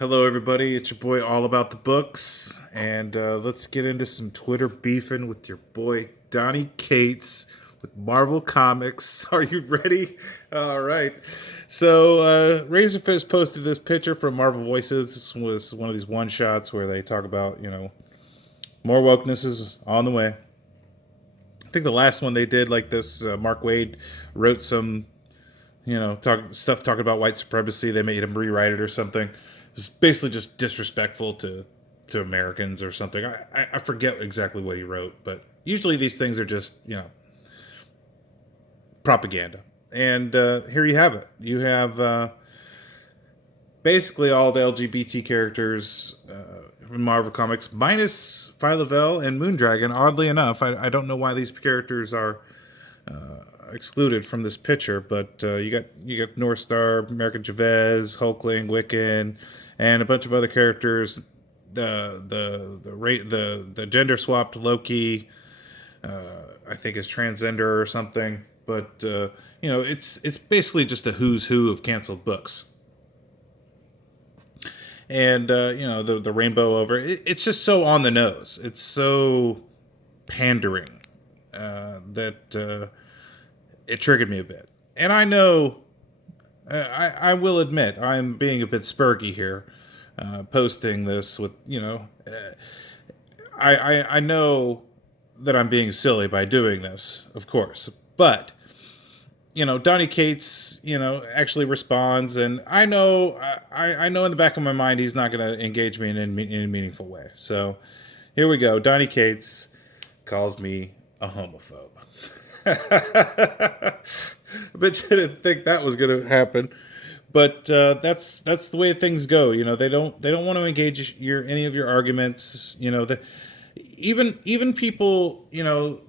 Hello, everybody. It's your boy, All About the Books, and let's get into some Twitter beefing with your boy Donny Cates with Marvel Comics. Are you ready? All right. So, Razorfish posted this picture from Marvel Voices. This was one of these one shots where they talk about, more wokeness is on the way. I think the last one they did like this, Mark Wade wrote some talking about white supremacy. They made him rewrite it or something. It's basically just disrespectful to Americans or something. I forget exactly what he wrote, but usually these things are just propaganda. And here you have it. You have basically all the LGBT characters from Marvel Comics, minus Phyla-Vell and Moondragon. Oddly enough, I don't know why these characters are excluded from this picture, but you got North Star, American Chavez, Hulkling, Wiccan, and a bunch of other characters. The gender swapped Loki, I think is transgender or something. But it's basically just a who's who of canceled books. And the rainbow over it's just so on the nose. It's so pandering that it triggered me a bit. And I know, I will admit, I'm being a bit spurky here, posting this with, I know that I'm being silly by doing this, of course. But, Donny Cates, actually responds, and I know, I know in the back of my mind he's not going to engage me in a meaningful way. So here we go. Donny Cates calls me a homophobe. But you didn't think that was going to happen. But that's the way things go. They don't want to engage any of your arguments. Even people,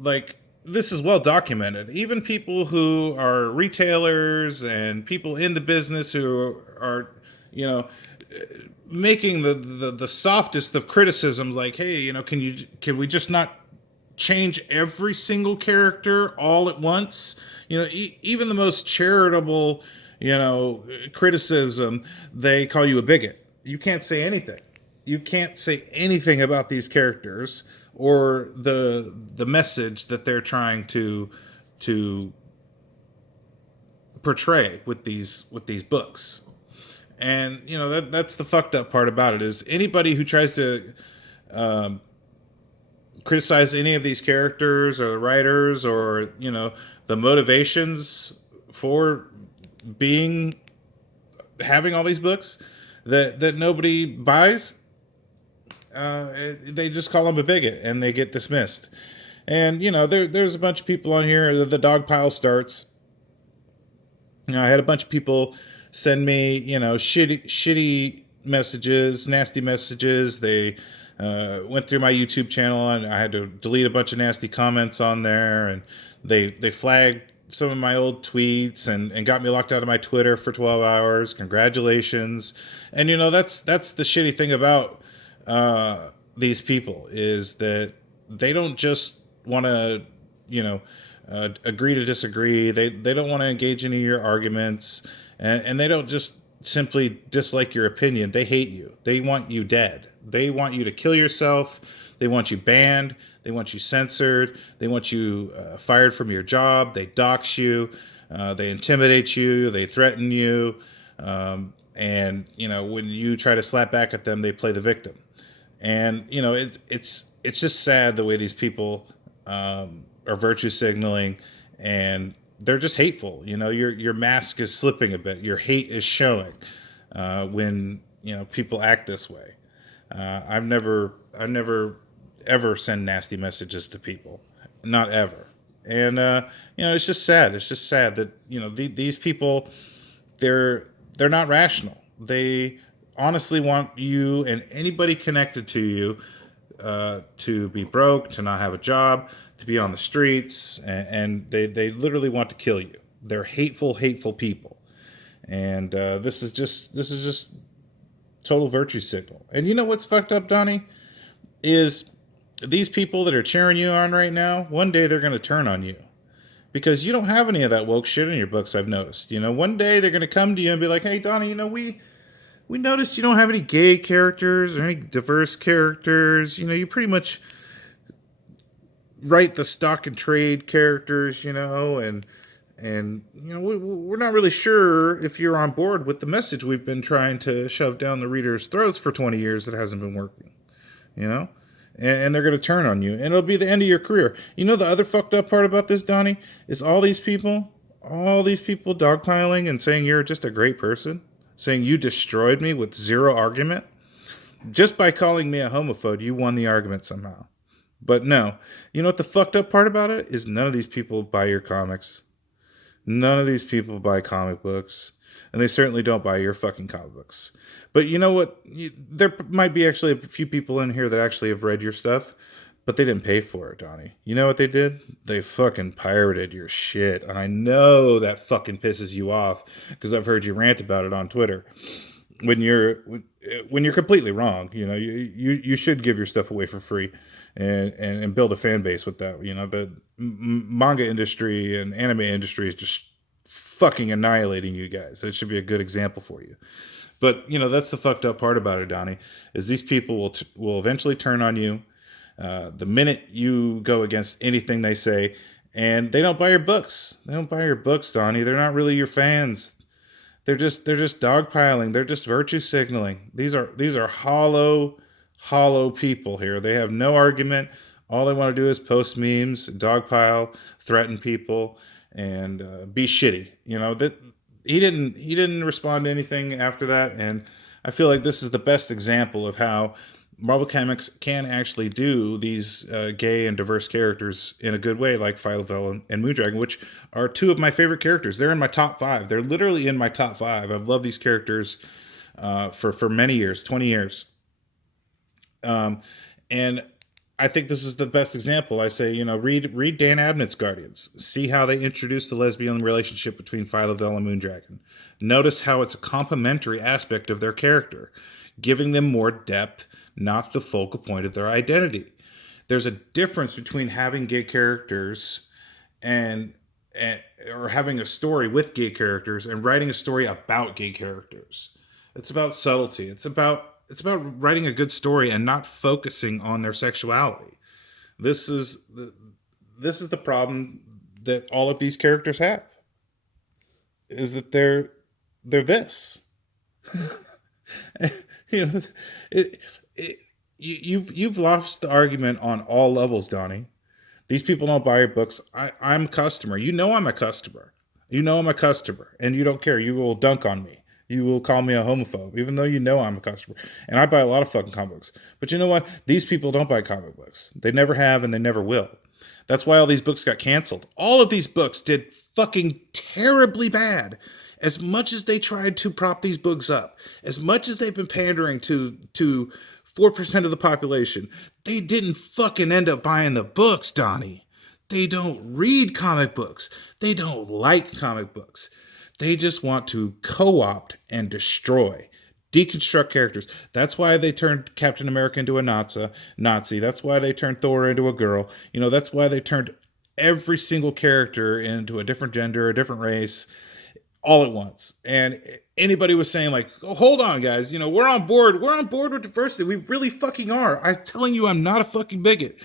like this is well documented. Even people who are retailers and people in the business who are, making the softest of criticisms, like, hey, can we just not change every single character all at once? Even the most charitable, criticism, they call you a bigot. You can't say anything. You can't say anything about these characters or the message that they're trying to portray with these books. And that's the fucked up part about it is anybody who tries to criticize any of these characters or the writers or the motivations for having all these books that nobody buys, they just call them a bigot and they get dismissed. And there's a bunch of people on here. The Dogpile starts. I had a bunch of people send me shitty messages, nasty messages. They went through my YouTube channel and I had to delete a bunch of nasty comments on there, and they flagged some of my old tweets and got me locked out of my Twitter for 12 hours. Congratulations. And that's the shitty thing about these people is that they don't just want to agree to disagree. They don't want to engage in any of your arguments, and they don't just simply dislike your opinion. They hate you. They want you dead. They want you to kill yourself. They want you banned. They want you censored. They want you fired from your job. They dox you. They intimidate you. They threaten you. And when you try to slap back at them, they play the victim. And it's just sad the way these people are virtue signaling, and they're just hateful. Your mask is slipping a bit. Your hate is showing when people act this way. I've never ever send nasty messages to people, not ever. And it's just sad. It's just sad that these people, they're not rational. They honestly want you and anybody connected to you to be broke, to not have a job, to be on the streets, and they literally want to kill you. They're hateful people, and this is just total virtue signal. And you know what's fucked up, Donnie, is these people that are cheering you on right now, one day they're going to turn on you. Because you don't have any of that woke shit in your books, I've noticed. One day they're going to come to you and be like, hey, Donnie, we noticed you don't have any gay characters or any diverse characters. You pretty much write the stock and trade characters, and we're not really sure if you're on board with the message we've been trying to shove down the readers' throats for 20 years that hasn't been working, you know? And they're going to turn on you, and it'll be the end of your career. The other fucked up part about this, Donnie, is all these people dogpiling and saying you're just a great person, saying you destroyed me with zero argument. Just by calling me a homophobe, you won the argument somehow. But no, you know what the fucked up part about it is? None of these people buy your comics. None of these people buy comic books. And they certainly don't buy your fucking comic books. But you know what? There might be actually a few people in here that actually have read your stuff, but they didn't pay for it, Donnie. You know what they did? They fucking pirated your shit. And I know that fucking pisses you off because I've heard you rant about it on Twitter. When you're completely wrong, you should give your stuff away for free and build a fan base with that. The manga industry and anime industry is just fucking annihilating you guys. It should be a good example for you. But that's the fucked up part about it, Donnie, is these people will eventually turn on you the minute you go against anything they say, and they don't buy your books. They don't buy your books, Donnie. They're not really your fans. They're just dogpiling. They're just virtue signaling. These are hollow people here. They have no argument. All they want to do is post memes, dogpile, threaten people, and be shitty. That he didn't respond to anything after that, and I feel like this is the best example of how Marvel Comics can actually do these gay and diverse characters in a good way, like Phyla-Vell and Moondragon, which are two of my favorite characters. They're in my top 5. They're literally in my top 5. I've loved these characters for many years, 20 years. And I think this is the best example. I say, read Dan Abnett's Guardians. See how they introduce the lesbian relationship between Phyla-Vell and Moondragon. Notice how it's a complementary aspect of their character, giving them more depth, not the focal point of their identity. There's a difference between having gay characters and or having a story with gay characters and writing a story about gay characters. It's about subtlety. It's about writing a good story and not focusing on their sexuality. This is the problem that all of these characters have. Is that they're this. You've lost the argument on all levels, Donnie. These people don't buy your books. I'm a customer. I'm a customer. I'm a customer, and you don't care. You will dunk on me. You will call me a homophobe, even though I'm a customer. And I buy a lot of fucking comic books. But you know what? These people don't buy comic books. They never have, and they never will. That's why all these books got canceled. All of these books did fucking terribly bad. As much as they tried to prop these books up, as much as they've been pandering to 4% of the population, they didn't fucking end up buying the books, Donnie. They don't read comic books. They don't like comic books. They just want to co-opt and destroy, deconstruct characters. That's why they turned Captain America into a Nazi. That's why they turned Thor into a girl. That's why they turned every single character into a different gender, a different race, all at once. And anybody was saying like, oh, hold on, guys, we're on board. We're on board with diversity. We really fucking are. I'm telling you, I'm not a fucking bigot.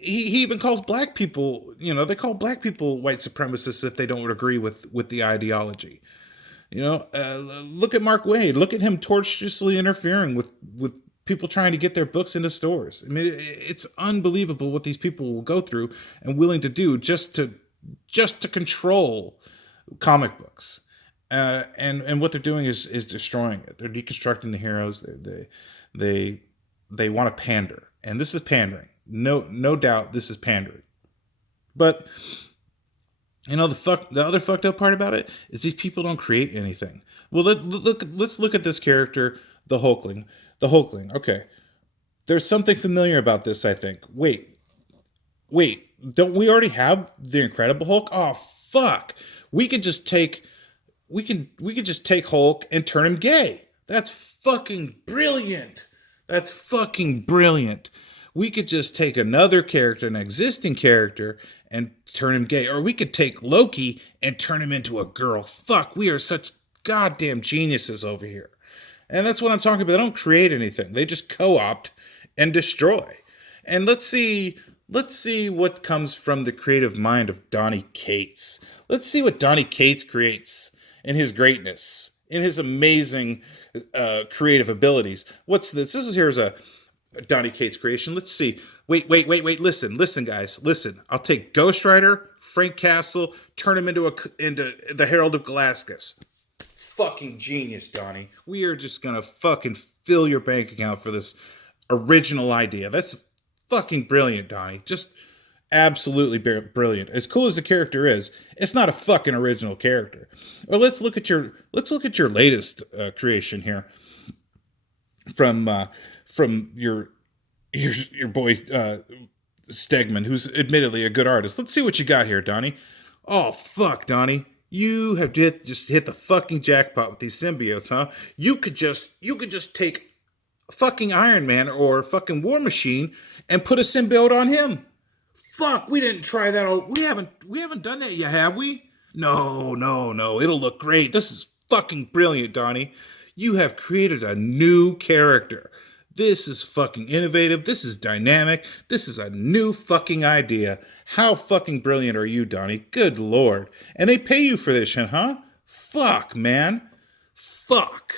He even calls black people, they call black people white supremacists if they don't agree with the ideology. Look at Mark Waid. Look at him tortuously interfering with people trying to get their books into stores. I mean, it's unbelievable what these people will go through and willing to do just to control comic books. And what they're doing is destroying it. They're deconstructing the heroes. They want to pander. And this is pandering. No doubt this is pandering. But the other fucked up part about it is these people don't create anything. Well, let's look at this character, the Hulkling. The Hulkling. Okay. There's something familiar about this, I think. Wait. Don't we already have the Incredible Hulk? Oh fuck. We could just take Hulk and turn him gay. That's fucking brilliant. We could just take another character, an existing character, and turn him gay. Or we could take Loki and turn him into a girl. Fuck, we are such goddamn geniuses over here. And that's what I'm talking about. They don't create anything. They just co-opt and destroy. And let's see what comes from the creative mind of Donny Cates. Let's see what Donny Cates creates in his greatness, in his amazing creative abilities. What's this? Here's a Donny Cates creation. Let's see. Wait. Listen, guys. Listen. I'll take Ghost Rider, Frank Castle, turn him into the Herald of Galactus. Fucking genius, Donnie. We are just gonna fucking fill your bank account for this original idea. That's fucking brilliant, Donnie. Just absolutely brilliant. As cool as the character is, it's not a fucking original character. Well, let's look at your latest creation here from your boy Stegman, who's admittedly a good artist. Let's see what you got here, Donnie. Oh fuck, Donnie. You have just hit the fucking jackpot with these symbiotes, huh? You could just take fucking Iron Man or fucking War Machine and put a symbiote on him. Fuck, we didn't try that out. We haven't done that yet, have we? No. It'll look great. This is fucking brilliant, Donnie. You have created a new character. This is fucking innovative. This is dynamic. This is a new fucking idea. How fucking brilliant are you, Donnie? Good Lord. And they pay you for this shit, huh? Fuck, man. Fuck.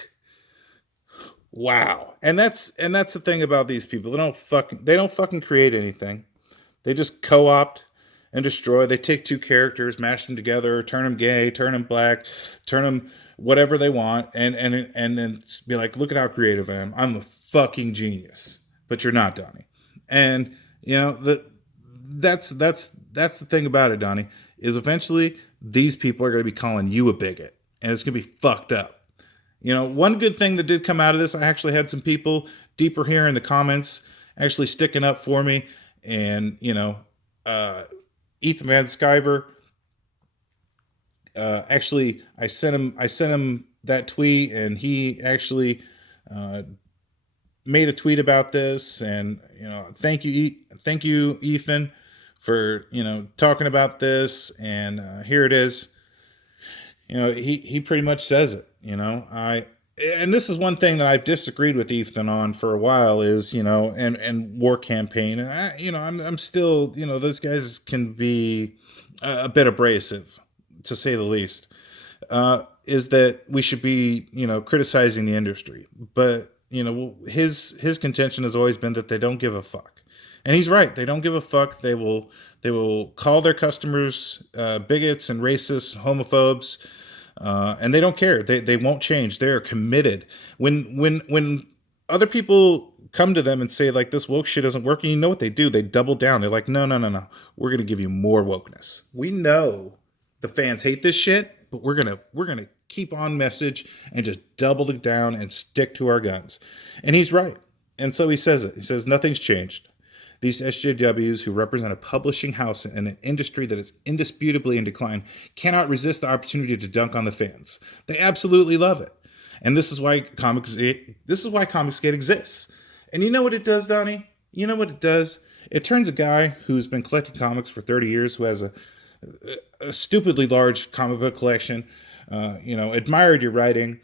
Wow. And that's the thing about these people. They don't fucking create anything. They just co-opt and destroy. They take two characters, mash them together, turn them gay, turn them black, turn them whatever they want, and then be like, look at how creative I am. I'm a fucking genius. But you're not, Donnie. And that's the thing about it, Donnie, is eventually these people are going to be calling you a bigot, and it's going to be fucked up. One good thing that did come out of this, I actually had some people deeper here in the comments actually sticking up for me, and Ethan Van Sciver. Actually, I sent him that tweet, and he actually made a tweet about this. And thank you, Ethan, for talking about this. And here it is. He pretty much says it. And this is one thing that I've disagreed with Ethan on for a while is and War Campaign, and I'm still those guys can be a bit abrasive, to say the least, is that we should be, criticizing the industry. But, his contention has always been that they don't give a fuck. And he's right. They don't give a fuck. They will call their customers bigots and racists, homophobes, and they don't care. They won't change. They are committed. When other people come to them and say, like, this woke shit isn't working, you know what they do? They double down. They're like, no. We're going to give you more wokeness. We know the fans hate this shit, but we're gonna keep on message and just double it down and stick to our guns. And he's right. And so he says it. He says nothing's changed. These SJWs, who represent a publishing house and an industry that is indisputably in decline, cannot resist the opportunity to dunk on the fans. They absolutely love it. And this is why Comicsgate exists. And you know what it does, Donnie? You know what it does? It turns a guy who's been collecting comics for 30 years, who has a stupidly large comic book collection, admired your writing,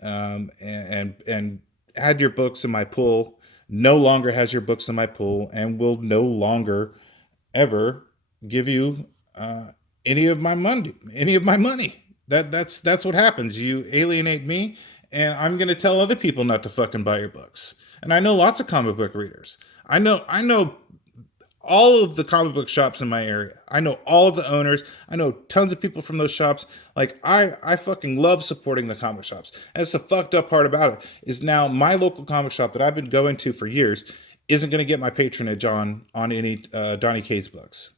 and had your books in my pool, no longer has your books in my pool, and will no longer ever give you any of my money. That's what happens. You alienate me, and I'm going to tell other people not to fucking buy your books. And I know lots of comic book readers. I know all of the comic book shops in my area. I know all of the owners. I know tons of people from those shops. Like, I fucking love supporting the comic shops. And it's the fucked up part about it is now my local comic shop that I've been going to for years isn't going to get my patronage on any Donny Cates books.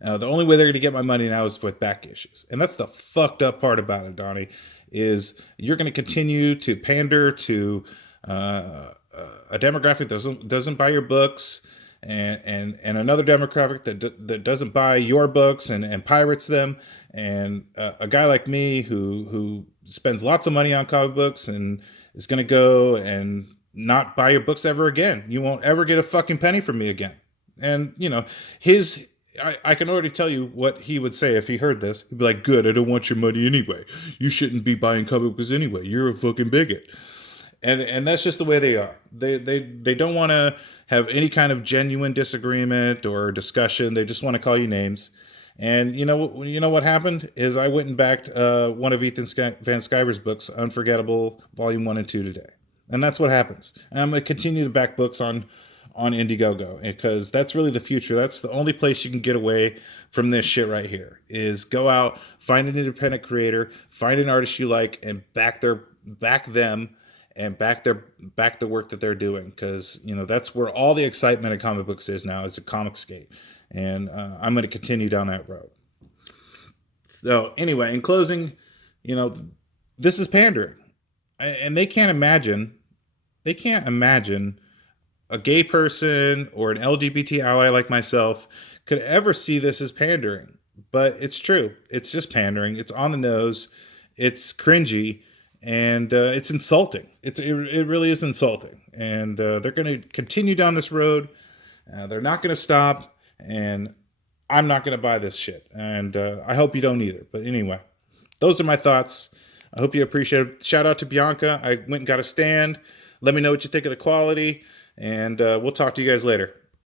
The only way they're going to get my money now is with back issues. And that's the fucked up part about it, Donnie, is you're going to continue to pander to a demographic that doesn't buy your books, and another demographic that doesn't buy your books and pirates them, and a guy like me who spends lots of money on comic books and is going to go and not buy your books ever again. You won't ever get a fucking penny from me again. And his I can already tell you what he would say if he heard this. He'd be like, "Good, I don't want your money anyway. You shouldn't be buying comic books anyway. You're a fucking bigot." And that's just the way they are. They don't want to have any kind of genuine disagreement or discussion. They just want to call you names. And you know what happened is I went and backed one of Van Sciver's books, Unforgettable Volume 1 and 2 today, and that's what happens. And I'm going to continue to back books on Indiegogo because that's really the future. That's the only place you can get away from this shit right here. Is go out, find an independent creator, find an artist you like, and back them and back the work that they're doing, because that's where all the excitement of comic books is now. It's a Comicsgate, and I'm going to continue down that road. So anyway, in closing, this is pandering, and they can't imagine a gay person or an LGBT ally like myself could ever see this as pandering. But it's true. It's just pandering. It's on the nose. It's cringy, and it's insulting. It really is insulting. And they're going to continue down this road. They're not going to stop. And I'm not going to buy this shit. And I hope you don't either. But anyway, those are my thoughts. I hope you appreciate it. Shout out to Bianca. I went and got a stand. Let me know what you think of the quality. And we'll talk to you guys later.